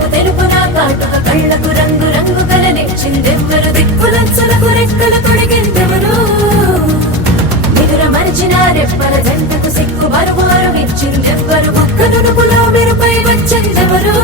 తెలుపు తెలుపున కాటుక కళ్ళకు రంగు రంగు కలనిచ్చిందెవ్వరు దిక్కులచ్చులకు రెక్కలు తొడిగిందెవరు నిదుర మరిచిన రెప్పల జంటకు సిక్కు బరువారు ఇచ్చిందెవ్వరు ఒక్క నునుపులో మెరుపై వచ్చిందెవరు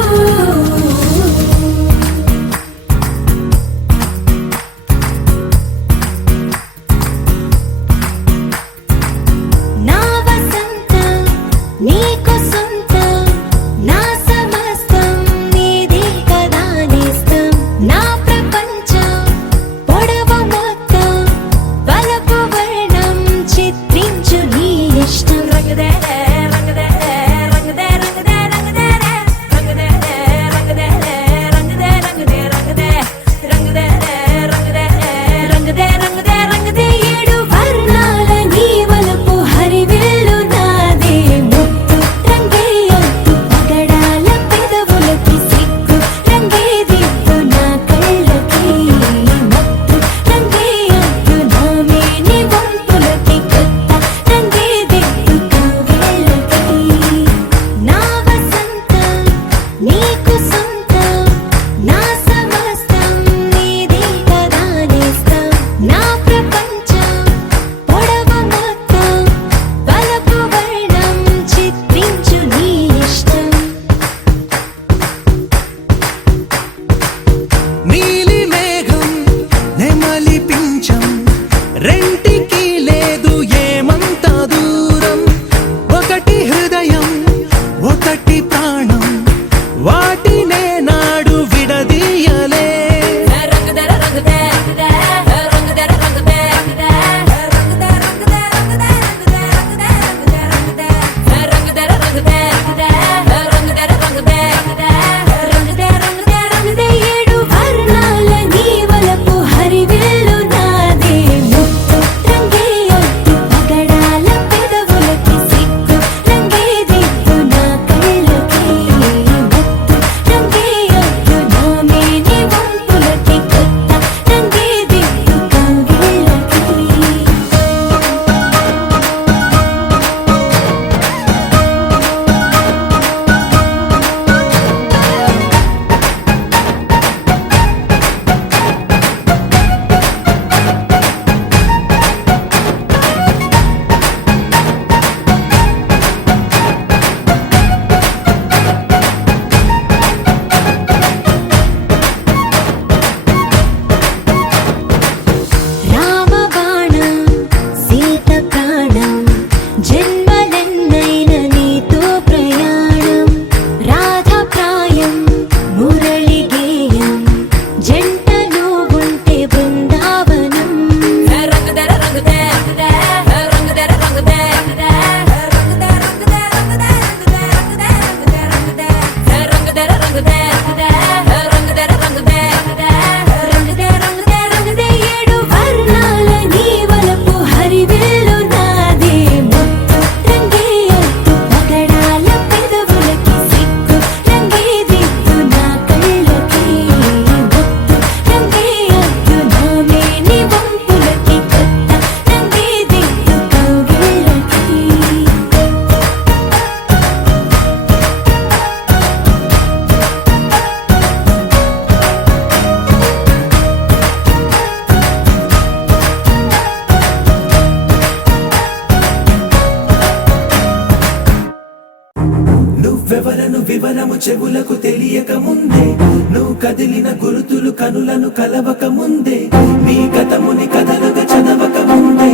వివరము చెవులకు తెలియక ముందే నువ్వు కదిలిన గురుతులు కనులను కలవక ముందే నీ గతముని కథలుగా చదవక ముందే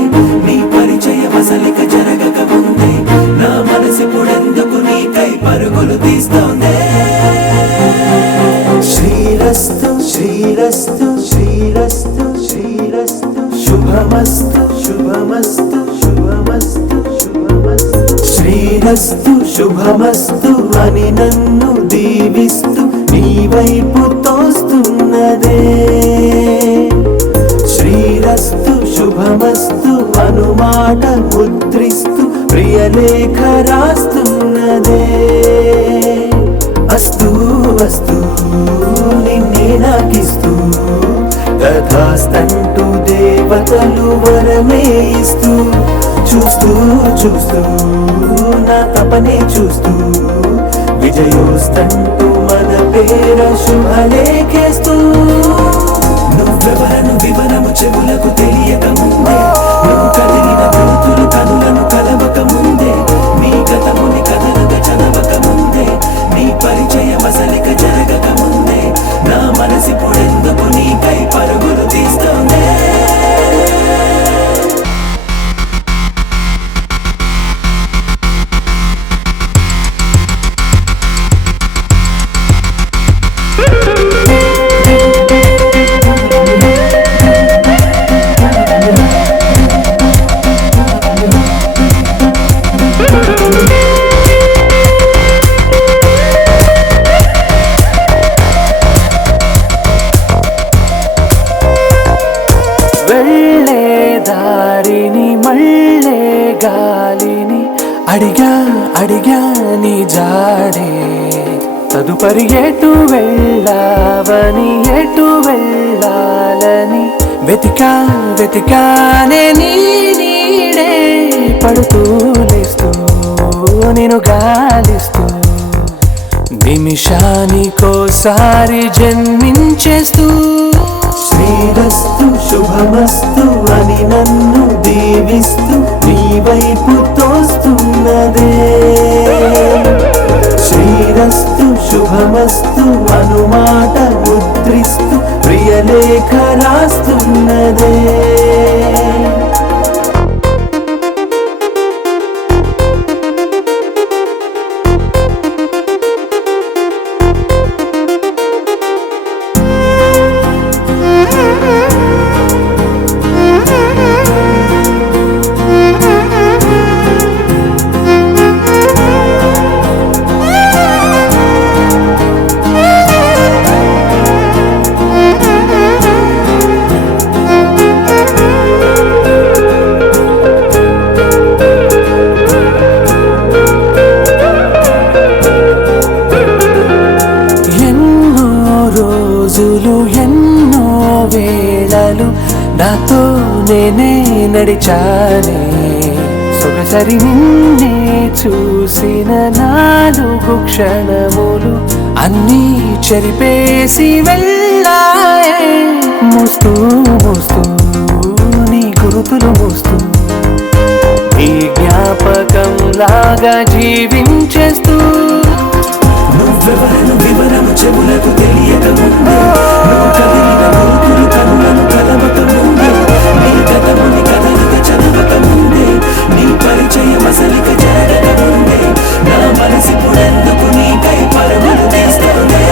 నీ పరిచయం అసలిక జరగక ముందే నా మనసు పుడెందుకు నీకై పరుగులు తీస్తోందే శ్రీరస్తు శ్రీరస్తు శ్రీరస్తు శ్రీరస్తు శుభమస్తు శుభమస్తు శుభమస్తు శుభమస్తు శ్రీరస్తు శుభమస్తు అని నన్ను దీవిస్తూ నీ వైపు తోస్తున్నదే శ్రీరస్తు శుభమస్తు అనుమాట ముద్రిస్తూ ప్రియలేఖ రాస్తున్నదే అస్తు అస్తు నిన్నే నాకిస్తూ తథాస్తంటూ దేవతలు వరమే ఇస్తూ చూస్తూ చూస్తూ నా తపనే చూస్తూ విజయోస్తంటూ మన పేర శుభలేఖేస్తూ నువ్వెవరను వివరము చెవులకు తెలియక ముందే నువ్వు కదిలిన గుర్తులు కనులను కలవక ముందే నీ గతముని కథలుగా చదవక ముందే నీ పరిచయం అసలిక జరగక ముందే నా మనసిప్పుడెందుకు నీకై పరుగులు తీస్తోందే వెళ్ళే దారిని మళ్ళే గాలిని అడిగా అడిగా నీ జాడే తదుపరి ఎటు వెళ్ళావని ఎటు వెళ్ళాలని వెతికా వెతికానే నీ నీడే పడుతూ లేస్తూ నేను గాలిస్తూ నిమిషానికోసారి జన్మించేస్తూ శ్రీరస్తు శుభమస్తు అని నన్ను దీవిస్తూ నీ వైపు తోస్తున్నదే శ్రీరస్తు శుభమస్తు అనుమాట ముద్రిస్తూ ప్రియలేఖ రాస్తున్నదే ఎన్నో వేళలు నాతో నేనే నడిచానే సొగసరి నిన్నే చూసిన 4 క్షణములు అన్నీ చెరిపేసి వెళ్ళాయే మోస్తూ మోస్తూ నీ గురుతులు మోస్తూ ఈ జ్ఞాపకం లాగా జీవించేస్తూ నువ్వెవరను వివరము చెవులకు తెలియక ముందే నువ్వు కదిలిన గుర్తులు కనులను కలవక ముందే నీ గతముని కథలుగా చదవక ముందే నీ పరిచయం అసలిక జరగక ముందే నా మనసిప్పుడెందుకు నీకై పరుగులు తీస్తోందే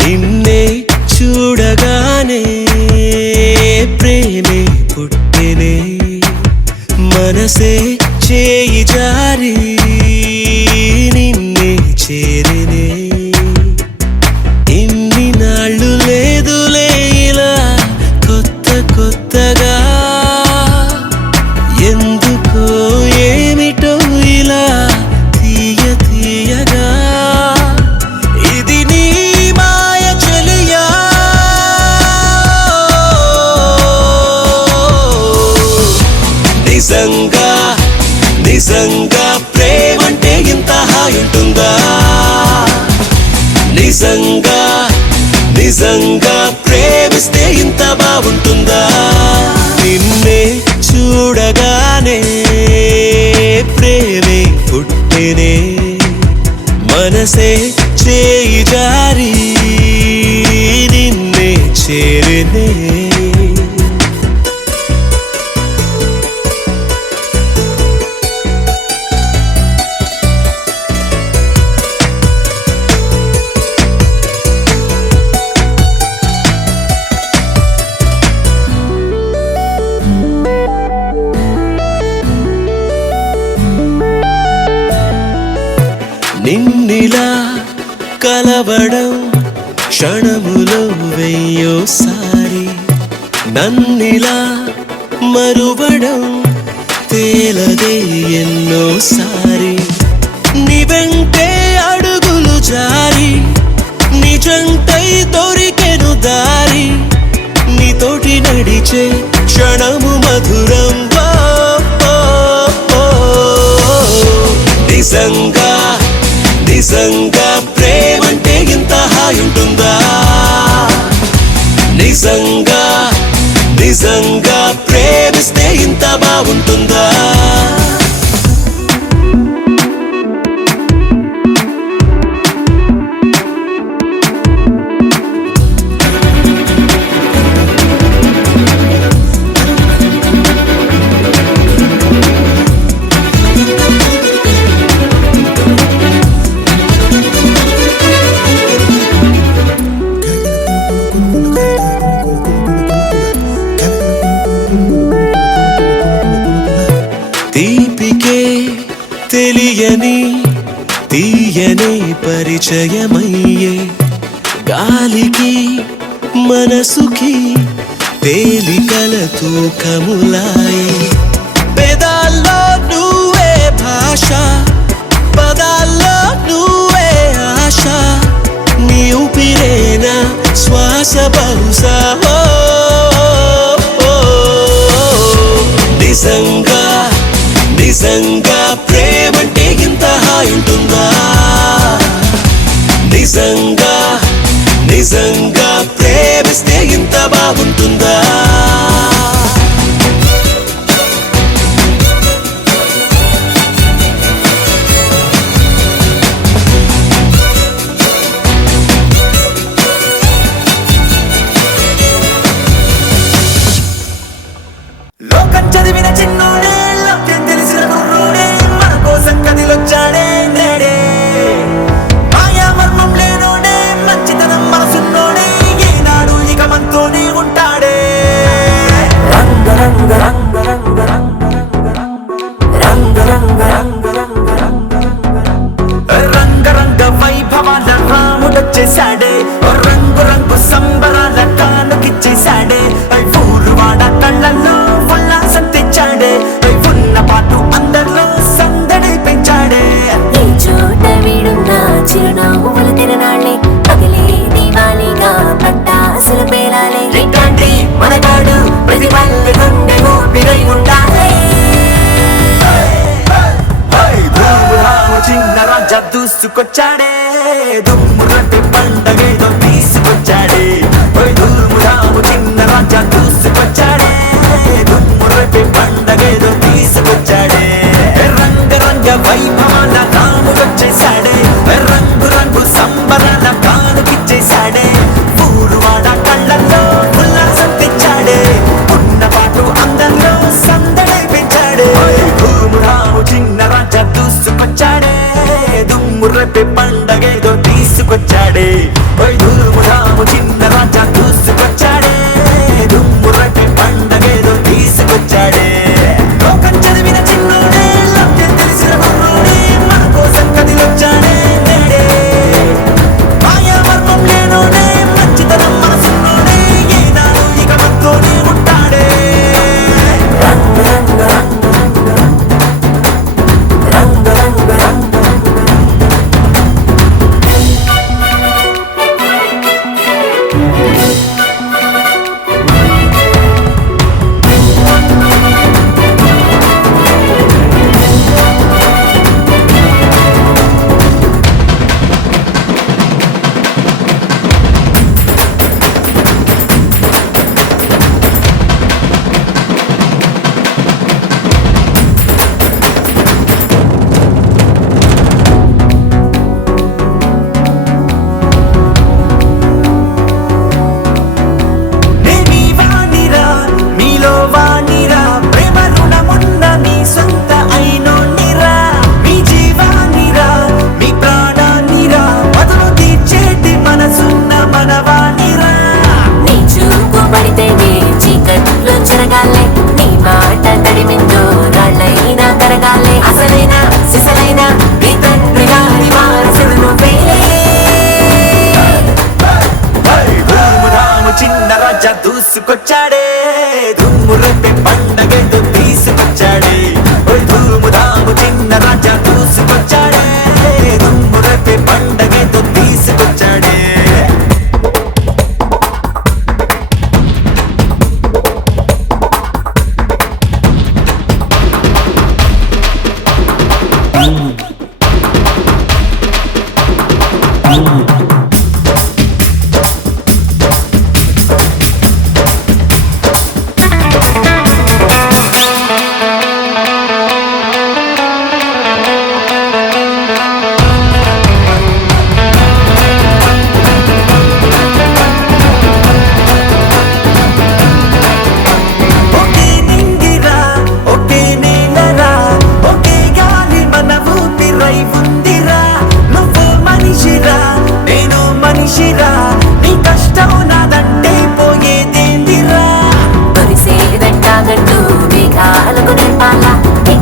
నిన్నే చూడగానే ప్రేమే పుట్టెనే మనసే చేయి జారి నిన్నే చేరినే ఇన్ని నాళ్ళు లేదులే ఇలా కొత్త కొత్తగా ఎందుకో ఏమిటో ఇలా తీయ తీయగా ఇది నీ మాయ చెలియా నిజంగా నిజంగా ప్రేమంటే ఇంత హాయి ఉంటుందా నిజంగా నిజంగా ప్రేమిస్తే ఇంత బాగుంటుందా నిన్నే చూడగానే ప్రేమే పుట్టెనే మనసే చేయి జారి నిన్నే చేరినే నిన్నిలా కలవడం క్షణములో వెయ్యోసారి, నన్నిలా మరువడం తేలదే ఎన్నోసారి. నీ వెంటే అడుగులు జారి నిజంటై దొరికెను దారి, నీతోటి నడిచే క్షణము మధురం. ఓ, ఓ, ఓ. నిజంగా నిజంగా ప్రేమంటే ఇంత హాయి ఉంటుందా? నిజంగా నిజంగా ప్రేమిస్తే ఇంత బాగుంటుందా? తీపికే తెలియని తీయని పరిచయమయ్యే, గాలికి మనసుకి తేలికల తూకములాయే. పెదాల్లో నువ్వే భాష, పదాల్లో నువ్వే ఆశ, నీ ఊపిరేనా శ్వాస బహుశా. నిజంగా నిజంగా ప్రేమంటే ఇంత హాయి ఉంటుందా? నిజంగా నిజంగా ప్రేమిస్తే ఇంత బాగుంటుందా? లోకం చదివిన చిన్నోడే, లోకం తెలిసిన కుర్రోడే, మన కోసం కదిలొచ్చాడే నేడే. మాయా మర్మం లేనోడే, మంచితనం మనసున్నోడే, ఏనాడు ఇక మనతోనే ఉంటాడే. రంగ రంగ రంగ రంగ రంగ రంగ రంగ రంగ రంగ వైభవాల రాముడొచ్చేశాడే, రంగు రంగు సంబరాల కానుకిచ్చేశాడే. ఊరు వాడ కళ్ళల్లో ఉల్లాసం తెచ్చాడే, ఉన్న పాటు అందరిలో సందడి పెంచాడే. ఈ చోట వీడున్నా చిరునవ్వుల తిరణాళ్ళే, పగిలే దీవాలిగా పట్టాసులు పేలాలే. ఇట్లాంటి మనగాడు ప్రతి పల్లె గుండె ఊపిరై ఉండాలి. ధూముధాము చిన్న రాజా దూసుకొచ్చాడే, దుమ్ముగంటే పండగేదో తీసుకొచ్చాడే. ధూముధాము చిన్న రాజా దూసుకొచ్చాడే, దుమ్ముగంటే పండగేదో తీసుకొచ్చాడే. రంగ రంగ వైభవాల రాముడొచ్చేశాడే, రంగు రంగు సంబరాల కానుకిచ్చేశాడే. ఊరు వాడ కళ్ళల్లో ఉల్లాసం తెచ్చాడే, ఉన్న పాటు అందరిలో సందడి పెంచాడే. ధూముధాము చిన్న రాజా దూసుకొచ్చాడే, దుమ్ము రేపే పండగేదో తీసుకొచ్చాడే. ధూముధాము చిన్న రాజా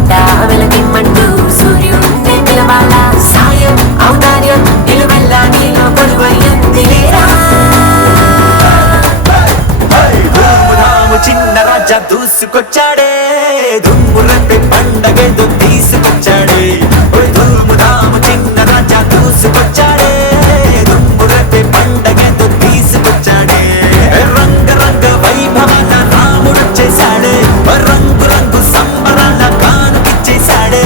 పడ్డా వెలకిమ్మంటూ సూర్యుడిని పిలవాలా సాయం ఔదార్యం నిలువెల్లా నీలో కొలువయ్యింది లేరా చిన్న రాజా దూసుకొచ్చాడే దుమ్ము రేపే పండగేదో తీసుకొచ్చాడే ధూముధాము చిన్న రాజా దూసుకొచ్చాడే దుమ్ము రేపే పండగేదో తీసుకొచ్చాడే రంగ రంగ వైభవాల రాముడొచ్చేశాడే రంగు రంగు సంబరాల కానుకిచ్చేశాడే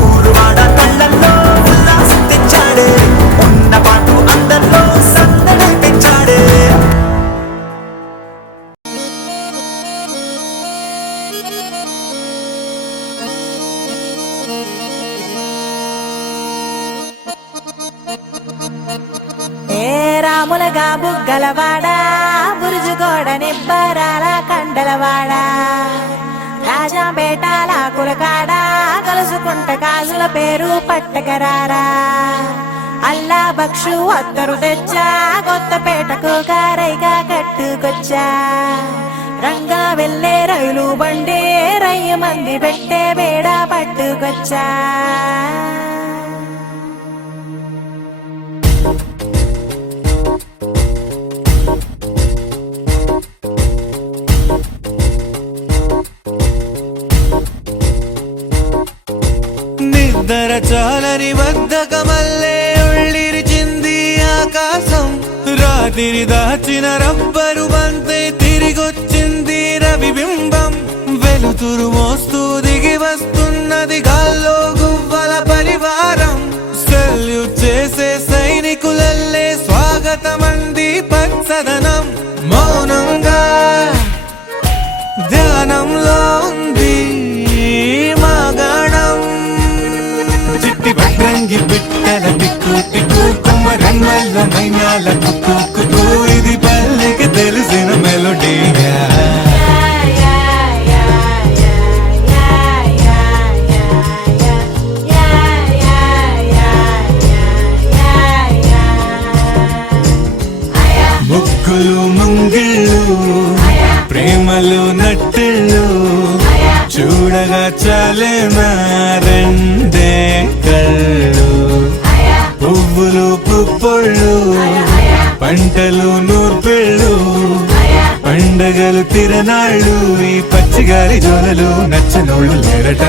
ఊరువాడ కళ్ళల్లో ఉల్లాసం తెచ్చాడే ఉన్న పాటు అందరిలో సందడి పెంచాడే ఏ రాములగా బుగ్గలవాడా బురుజుగోడ నిబ్బరాల కండలవాడా రాజాపేటాల కులకాడా కలుసుకుంట కాజుల పేరు పట్టకరారా అల్లా బక్షు అత్తరు తెచ్చా కొత్తపేటకు కారైగా కట్టుకొచ్చా రంగా వెళ్ళే రైలు బండి రయ్య మంది పెట్టే బేడ పట్టుకొచ్చా నిద్ర చాలని బద్ధకమల్లే ఉళ్ళిరిచింది ఆకాశం రాత్రి దాచిన రబ్బరు బంతే తిరిగొచ్చింది రవిబింబం వెలుతురు మోస్తూ దిగి వస్తున్నది గాల్లో గువ్వల పరివారం సెల్యూట్ చేసే సైనికులల్లే స్వాగతమంది పచ్చదనం మౌనంగా ధ్యానంలో ఉంది మాగణం చిట్టి భద్రంగి బిట్టల టిక్కు టిక్కు కుమ్మరంగల్ల మైనాల కుక్కు కుక్కు ఇది పల్లెకి తెలిసిన మెలోడీగా ముగ్గులు ముంగిళ్ళు ప్రేమలు నట్టిళ్ళు చూడగా చాలేనా రెండే కళ్ళు పువ్వులు పుప్పొళ్ళు పంటలు నూర్పిళ్ళు పండగలు తిరనాళ్ళు ఈ పచ్చిగారి జోలలు నచ్చనోళ్ళు లేరట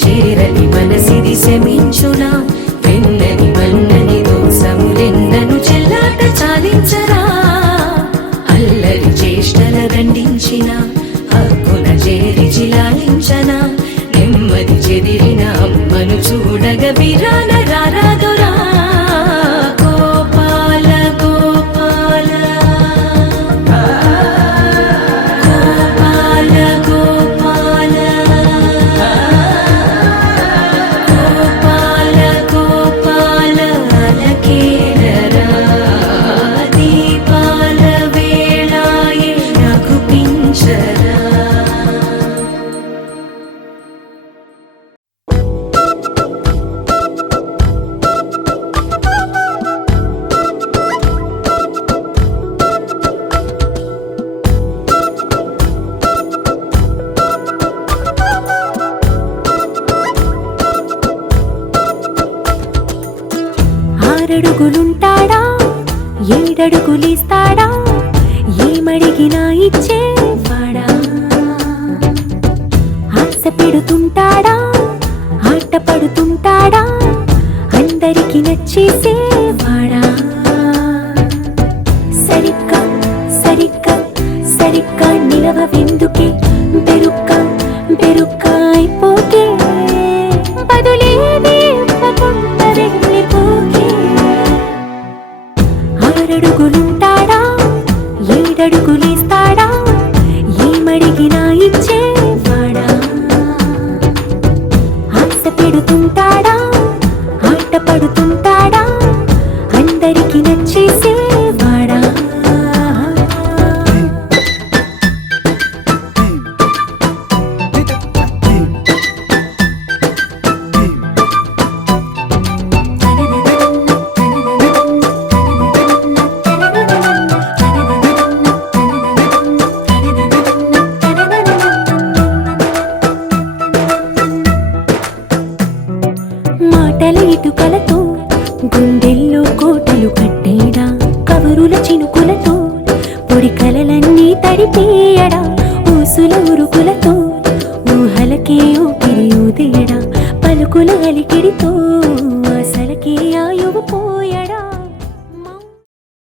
చేరని మనసిది శమించునా వెన్నని వన్నని దోసములెన్నను చెల్లాట చాలించరా అల్లరి చేష్టల దండించిన హక్కున చేరి జిలాలించనా నెమ్మది చెదిరిన అమ్మను చూడగ విరాన రారాదురా గోపాల గోపాల గోపాల గోపాల గోపాల అలకేరరా దీపాల వేళాయే రఘుపించరా ఆరడుగులుంటాడా ఏడడుగులిస్తాడా ఏమడిగినా ఇచ్చే పెడుతుంటాడా ఆట పడుతుంటాడా అందరికి నచ్చేసేవాడా సరిగ్గా సరిగ్గా సరిగ్గా నిలవెందుకే బెరుక్క అయిపోకే బదులేది ఇవ్వకుండా వెళ్ళిపోకే 6 అడుగులుంటాడా 7 అడుగులేస్తాడా ఏమడిగినా ఇచ్చేవాడా ఆశ పెడుతుంటాడా ఆట పడుతుంటాడా అందరికి నచ్చేసేవాడా మాటల ఇటుకలతో గుండెల్లో కోటలు కట్టేడా కవరుల చినుకులతో పొడి కలలన్నీ తడిపేయడా